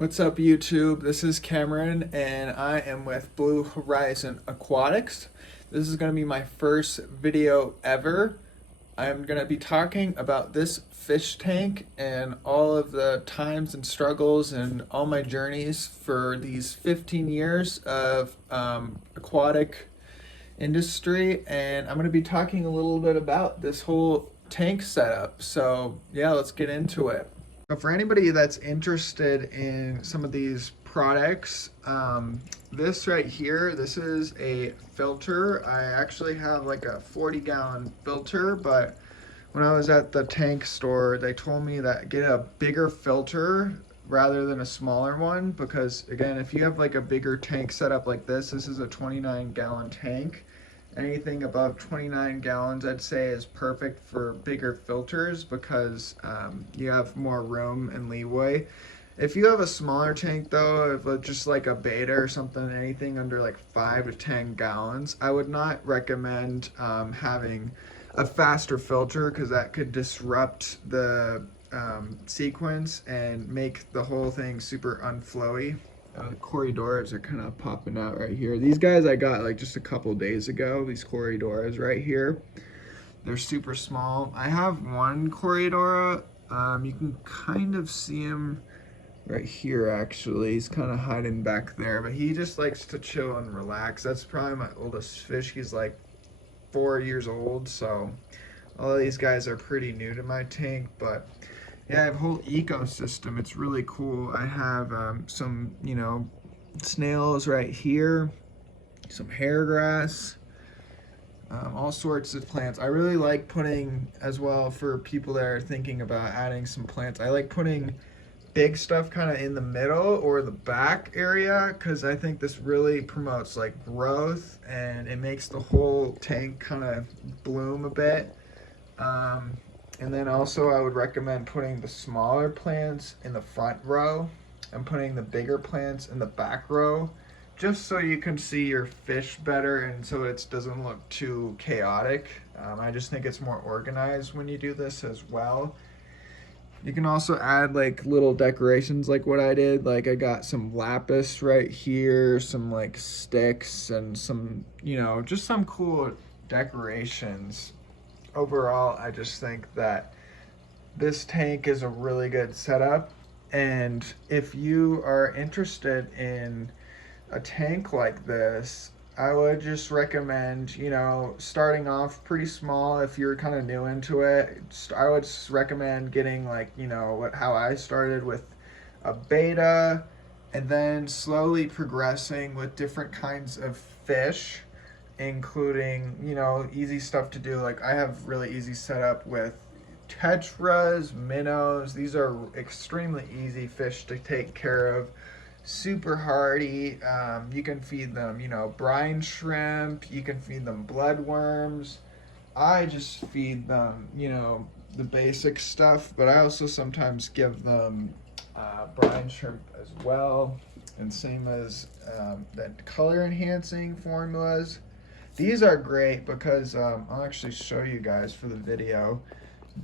What's up, YouTube? This is Cameron, and I am with Blue Horizon Aquatics. This is going to be my first video ever. I'm going to be talking about this fish tank and all of the times and struggles and all my journeys for these 15 years of aquatic industry. And I'm going to be talking a little bit about this whole tank setup. So, yeah, let's get into it. For anybody that's interested in some of these products, this right here, this is a filter. I actually have like a 40-gallon filter, but when I was at the tank store, they told me that get a bigger filter rather than a smaller one, because again, if you have like a bigger tank setup like this is a 29-gallon tank. Anything above 29 gallons, I'd say, is perfect for bigger filters because you have more room and leeway. If you have a smaller tank though, if just like a beta or something, anything under like 5 to 10 gallons, I would not recommend having a faster filter, because that could disrupt the sequence and make the whole thing super unflowy. Corridoras are kind of popping out right here. These guys I got like just a couple days ago, these Corridoras right here. They're super small. I have one Corridora. You can kind of see him right here actually. He's kind of hiding back there, but he just likes to chill and relax. That's probably my oldest fish. He's like 4 years old, so all of these guys are pretty new to my tank, but yeah, I have a whole ecosystem. It's really cool. I have some, snails right here, some hair grass, all sorts of plants. I really like putting, as well, for people that are thinking about adding some plants, I like putting big stuff kind of in the middle or the back area, because I think this really promotes like growth and it makes the whole tank kind of bloom a bit. And then also I would recommend putting the smaller plants in the front row and putting the bigger plants in the back row, just so you can see your fish better and so it doesn't look too chaotic. I just think it's more organized when you do this as well. You can also add like little decorations like what I did. Like I got some lapis right here, some like sticks and some, just some cool decorations. Overall, I just think that this tank is a really good setup, and if you are interested in a tank like this, I would just recommend, starting off pretty small. If you're kind of new into it, I would just recommend getting like, how I started with a beta, and then slowly progressing with different kinds of fish, including, easy stuff to do. Like I have really easy setup with tetras, minnows. These are extremely easy fish to take care of. Super hardy. You can feed them, brine shrimp. You can feed them bloodworms. I just feed them, the basic stuff, but I also sometimes give them brine shrimp as well. And same as the color enhancing formulas. These are great because I'll actually show you guys for the video.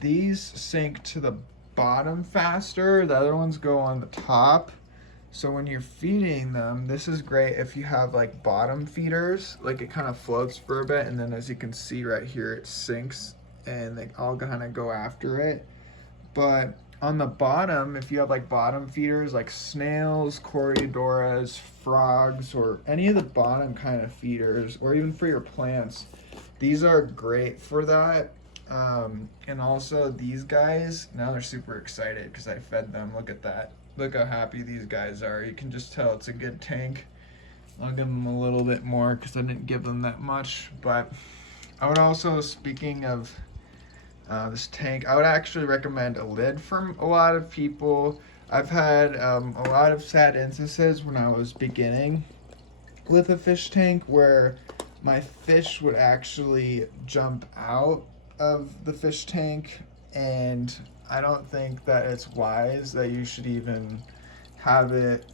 These sink to the bottom faster. The other ones go on the top. So when you're feeding them, this is great if you have like bottom feeders. Like it kind of floats for a bit, and then as you can see right here, it sinks and they all kind of go after it. But on the bottom, if you have like bottom feeders like snails, corridoras, frogs, or any of the bottom kind of feeders, or even for your plants, these are great for that. And also these guys, now they're super excited because I fed them. Look at that. Look how happy these guys are. You can just tell it's a good tank. I'll give them a little bit more because I didn't give them that much. But I would also, speaking of this tank, I would actually recommend a lid for a lot of people. I've had a lot of sad instances when I was beginning with a fish tank where my fish would actually jump out of the fish tank, and I don't think that it's wise that you should even have it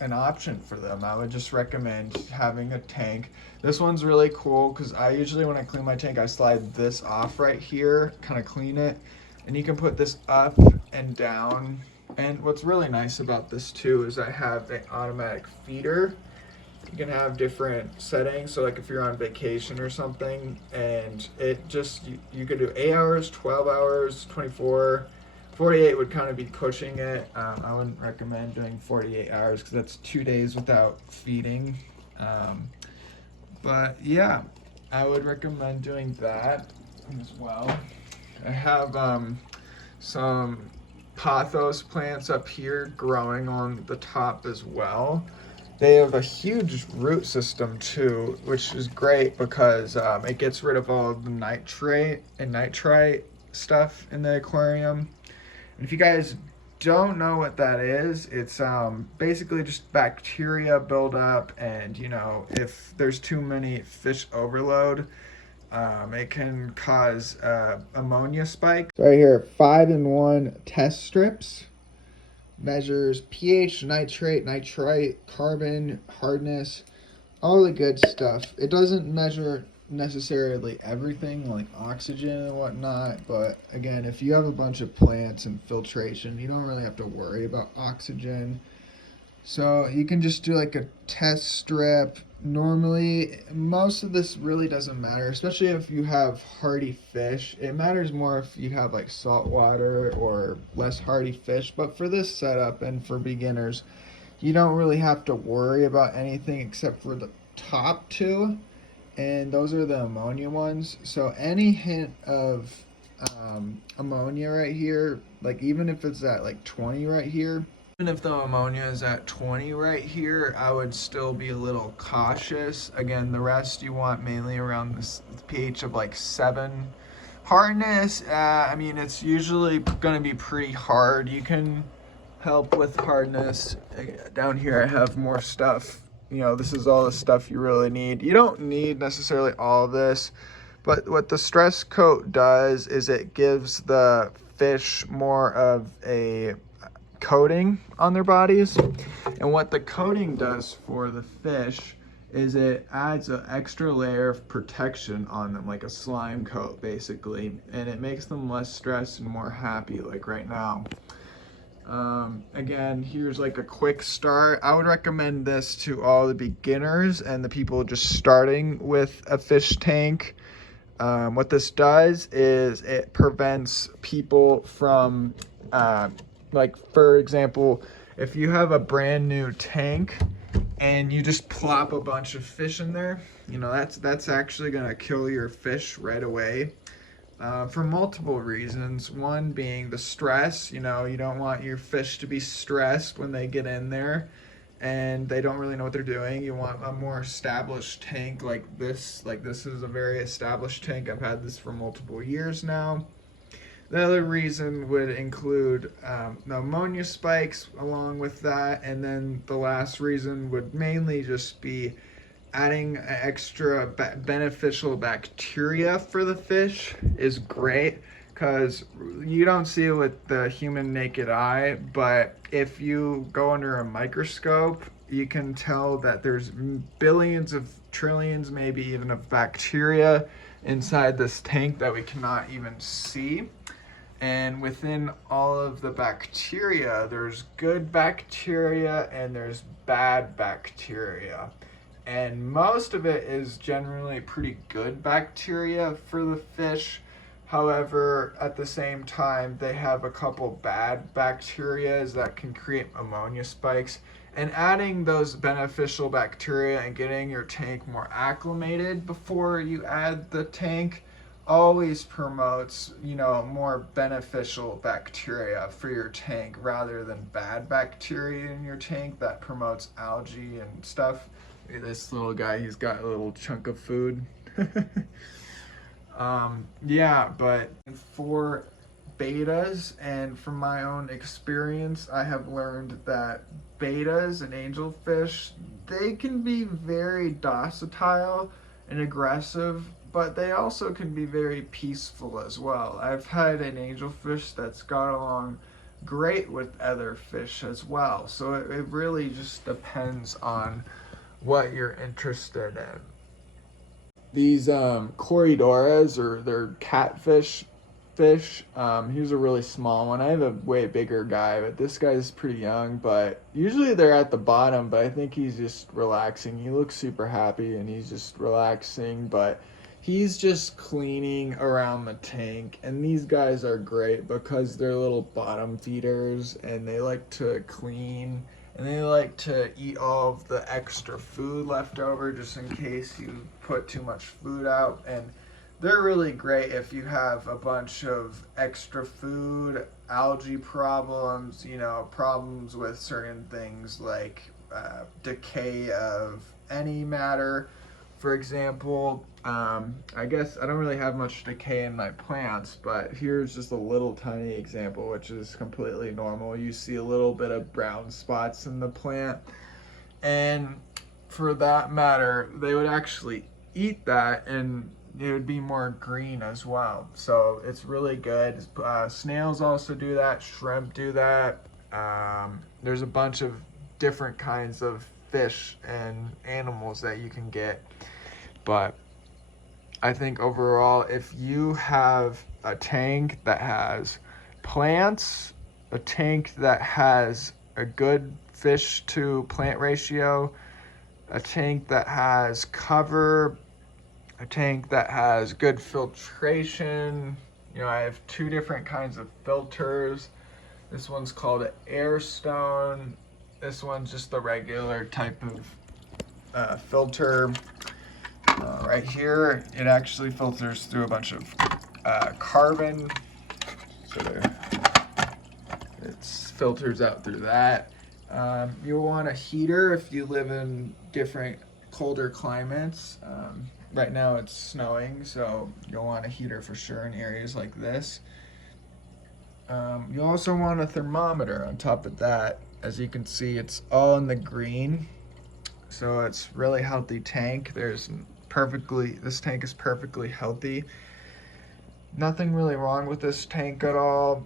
an option for them. I would just recommend having a tank. This one's really cool because I usually, when I clean my tank, I slide this off right here, kind of clean it, and you can put this up and down And what's really nice about this too is I have an automatic feeder. You can have different settings. So like if you're on vacation or something, and it just you could do 8 hours, 12 hours, 24. 48 would kind of be pushing it. I wouldn't recommend doing 48 hours because that's 2 days without feeding. Um, but yeah, I would recommend doing that as well. I have some pothos plants up here growing on the top as well. They have a huge root system too, which is great because it gets rid of all of the nitrate and nitrite stuff in the aquarium. And if you guys don't know what that is, it's basically just bacteria buildup, and if there's too many fish overload, it can cause ammonia spike. Right here, 5-in-1 test strips measures pH, nitrate, nitrite, carbon, hardness, all the good stuff. It doesn't measure necessarily everything like oxygen and whatnot, but again, if you have a bunch of plants and filtration, you don't really have to worry about oxygen. So you can just do like a test strip. Normally, most of this really doesn't matter, especially if you have hardy fish. It matters more if you have like saltwater or less hardy fish. But for this setup and for beginners, you don't really have to worry about anything except for the top two. And those are the ammonia ones. So any hint of ammonia right here, like even if it's at like 20 right here, even if the ammonia is at 20 right here, I would still be a little cautious. Again, the rest you want mainly around this pH of like 7. Hardness, I mean, it's usually going to be pretty hard. You can help with hardness. Down here I have more stuff. This is all the stuff you really need. You don't need necessarily all of this, but what the stress coat does is it gives the fish more of a coating on their bodies. And what the coating does for the fish is it adds an extra layer of protection on them, like a slime coat basically, and it makes them less stressed and more happy, like right now. Again, here's like a quick start. I would recommend this to all the beginners and the people just starting with a fish tank. What this does is it prevents people from like, for example, if you have a brand new tank and you just plop a bunch of fish in there, that's actually going to kill your fish right away, for multiple reasons. One being the stress. You don't want your fish to be stressed when they get in there and they don't really know what they're doing. You want a more established tank like this. Like, this is a very established tank. I've had this for multiple years now. The other reason would include the ammonia spikes along with that. And then the last reason would mainly just be adding extra beneficial bacteria for the fish is great, because you don't see it with the human naked eye, but if you go under a microscope, you can tell that there's billions of trillions, maybe even of bacteria inside this tank that we cannot even see. And within all of the bacteria, there's good bacteria and there's bad bacteria. And most of it is generally pretty good bacteria for the fish. However, at the same time, they have a couple bad bacteria that can create ammonia spikes. And adding those beneficial bacteria and getting your tank more acclimated before you add the tank always promotes, more beneficial bacteria for your tank rather than bad bacteria in your tank that promotes algae and stuff. Look at this little guy, he's got a little chunk of food. Yeah, but for betas, and from my own experience, I have learned that betas and angelfish, they can be very docile and aggressive, but they also can be very peaceful as well. I've had an angelfish that's got along great with other fish as well. So it really just depends on what you're interested in. These Corydoras, or they're catfish fish. He was a really small one. I have a way bigger guy, but this guy's pretty young. But usually they're at the bottom, but I think he's just relaxing. He looks super happy and he's just relaxing, but he's just cleaning around the tank. And these guys are great because they're little bottom feeders and they like to clean and they like to eat all of the extra food left over just in case you put too much food out. And they're really great if you have a bunch of extra food, algae problems, problems with certain things like decay of any matter. For example, I guess I don't really have much decay in my plants, but here's just a little tiny example, which is completely normal. You see a little bit of brown spots in the plant, and for that matter, they would actually eat that and it would be more green as well. So it's really good. Snails also do that, shrimp do that. There's a bunch of different kinds of fish and animals that you can get. But I think overall, if you have a tank that has plants, a tank that has a good fish to plant ratio, a tank that has cover, a tank that has good filtration. I have two different kinds of filters. This one's called an Airstone. This one's just the regular type of filter. Right here, it actually filters through a bunch of carbon. So it filters out through that. You'll want a heater if you live in different colder climates. Right now it's snowing, so you'll want a heater for sure in areas like this. You also want a thermometer on top of that. As you can see, it's all in the green, so it's really healthy tank. This tank is perfectly healthy. Nothing really wrong with this tank at all.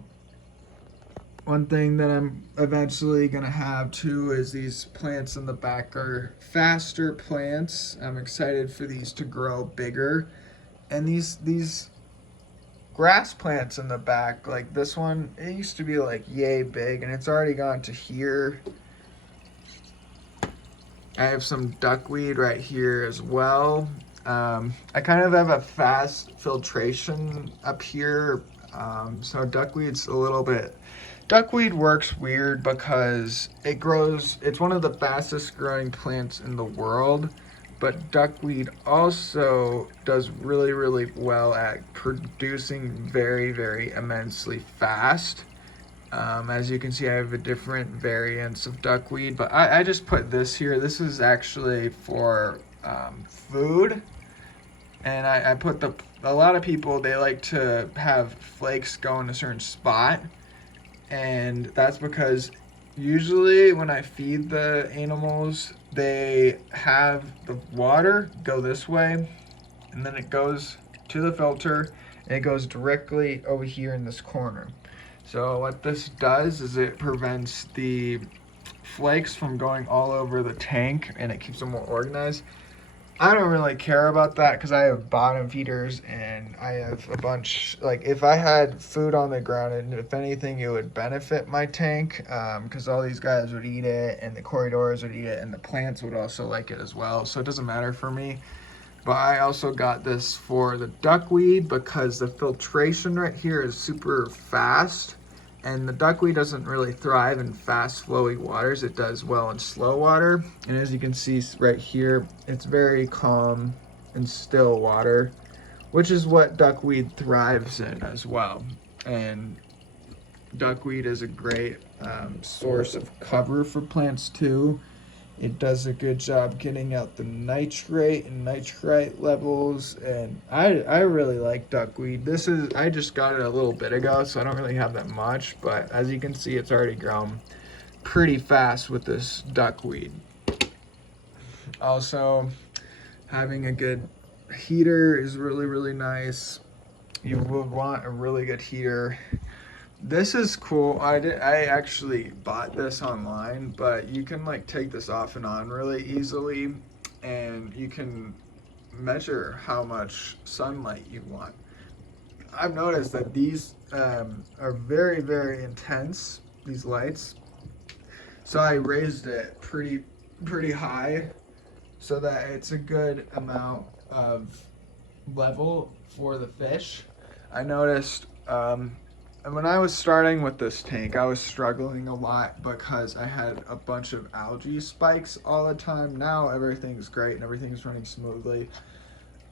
One thing that I'm eventually gonna have too is these plants in the back are faster plants. I'm excited for these to grow bigger. And these grass plants in the back, like this one, it used to be like yay big and it's already gone to here. I have some duckweed right here as well. I kind of have a fast filtration up here, so duckweed works weird because it's one of the fastest growing plants in the world, but duckweed also does really, really well at producing very, very immensely fast. As you can see, I have a different variants of duckweed, but I just put this here. This is actually for food, and I put a lot of people, they like to have flakes go in a certain spot, and that's because usually when I feed the animals, they have the water go this way, and then it goes to the filter, and it goes directly over here in this corner. So what this does is it prevents the flakes from going all over the tank, and it keeps them more organized. I don't really care about that because I have bottom feeders and I have a bunch, like if I had food on the ground, and if anything it would benefit my tank, because all these guys would eat it and the corridors would eat it and the plants would also like it as well, so it doesn't matter for me. But I also got this for the duckweed because the filtration right here is super fast, and the duckweed doesn't really thrive in fast flowy waters. It does well in slow water. And as you can see right here, it's very calm and still water, which is what duckweed thrives in as well. And duckweed is a great source of cover for plants too. It does a good job getting out the nitrate and nitrite levels, and I really like duckweed. I just got it a little bit ago, so I don't really have that much, but as you can see, it's already grown pretty fast with this duckweed. Also, having a good heater is really, really nice. You would want a really good heater. This is cool. I actually bought this online, but you can like take this off and on really easily, and you can measure how much sunlight you want. I've noticed that these are very, very intense, these lights. So I raised it pretty high so that it's a good amount of level for the fish. I noticed when I was starting with this tank, I was struggling a lot because I had a bunch of algae spikes all the time. Now everything's great and everything's running smoothly.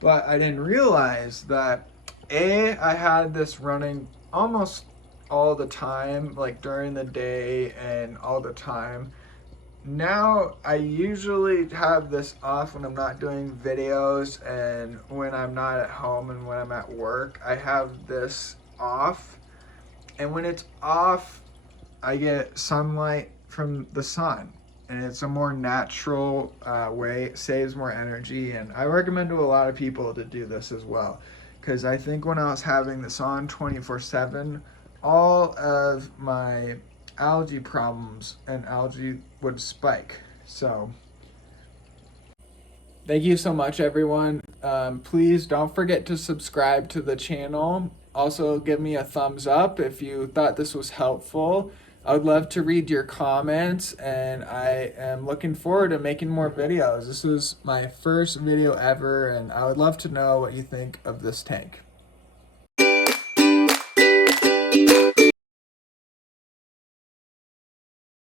But I didn't realize that I had this running almost all the time, like during the day and all the time. Now I usually have this off when I'm not doing videos and when I'm not at home and when I'm at work. I have this off, and when it's off I get sunlight from the sun, and it's a more natural way. It saves more energy, and I recommend to a lot of people to do this as well, because I think when I was having this on 24/7, all of my algae problems and algae would spike. So thank you so much, everyone. Please don't forget to subscribe to the channel. Also, give me a thumbs up if you thought this was helpful. I would love to read your comments, and I am looking forward to making more videos. This was my first video ever, and I would love to know what you think of this tank.